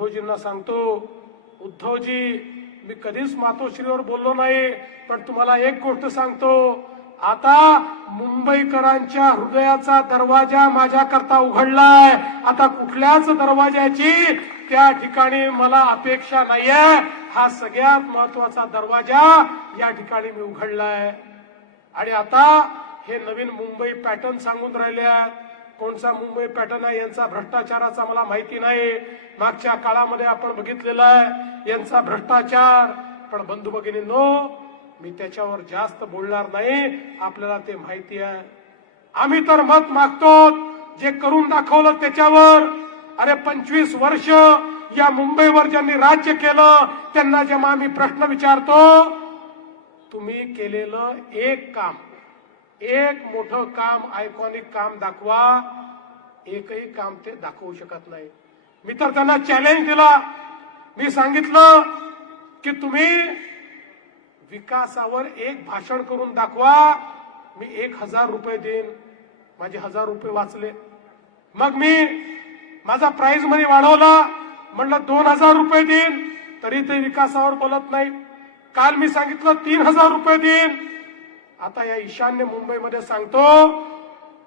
उद्धवजींना सांगतो, उद्धवजी मी कधीच मातोश्रीवर बोललो नाही, पण तुम्हाला एक गोष्ट सांगतो, आता मुंबईकरांच्या हृदयाचा दरवाजा माझ्याकरता उघडलाय. आता कुठल्याच दरवाजाची त्या ठिकाणी मला अपेक्षा नाहीये. हा सगळ्यात महत्वाचा दरवाजा या ठिकाणी मी उघडलाय. आणि आता हे नवीन मुंबई पॅटर्न सांगून राहिले आहेत. कोणता मुंबई पॅटर्न आहे यांचा भ्रष्टाचाराचा मला माहिती नाही. मागच्या काळामध्ये आपण बघितलेला आहे यांचा भ्रष्टाचार. पण बंधू भगिनींनो, मी त्याच्यावर जास्त बोलणार नाही, आपल्याला ते माहिती आहे. आम्ही तर मत मागतो जे करून दाखवलं त्याच्यावर. अरे 25 वर्ष या मुंबईवर ज्यांनी राज्य केलं त्यांना जेव्हा आम्ही प्रश्न विचारतो, तुम्ही केलेलं एक काम, एक मोठं काम, आयकॉनिक काम दाखवा, एकही काम ते दाखवू शकत नाही. मी तर त्यांना चॅलेंज दिला. मी सांगितलं की तुम्ही विकासावर एक भाषण करून दाखवा, मी 1000 रुपये देईन. माझे 1000 रुपये वाचले. मग मी माझा प्राइज मनी वाढवला, म्हणलं 2000 रुपये देईन, तरी ते विकासावर बोलत नाही. काल मी सांगितलं 3000 रुपये देईन. आता या ईशान्य मुंबईमध्ये सांगतो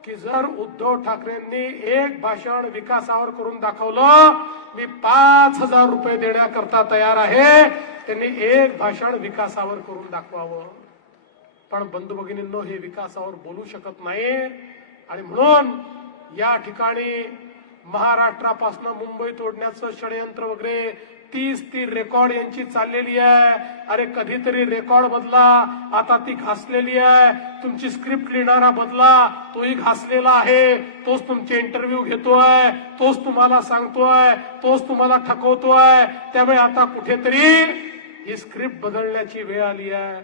की जर उद्धव ठाकरेंनी एक भाषण विकासावर करून दाखवलं, मी 5000 रुपये देण्याकरता तयार आहे. त्यांनी एक भाषण विकासावर करून दाखवावं. पण बंधू भगिनींनो, हे विकासावर बोलू शकत नाही. आणि म्हणून या ठिकाणी महाराष्ट्रापासून मुंबई तोडण्याचं षडयंत्र वगैरे 30 रेकॉर्ड यांची चाललेली आहे. अरे कधीतरी रेकॉर्ड बदला, आता ती घासलेली आहे. तुमची स्क्रिप्ट लिहिणारा बदला, तोही घासलेला आहे. तोच तुमचे इंटरव्ह्यू घेतोय, तोच तुम्हाला सांगतोय, तोच तुम्हाला ठकवतोय. त्यामुळे आता कुठेतरी ही स्क्रिप्ट बदलण्याची वेळ आली आहे.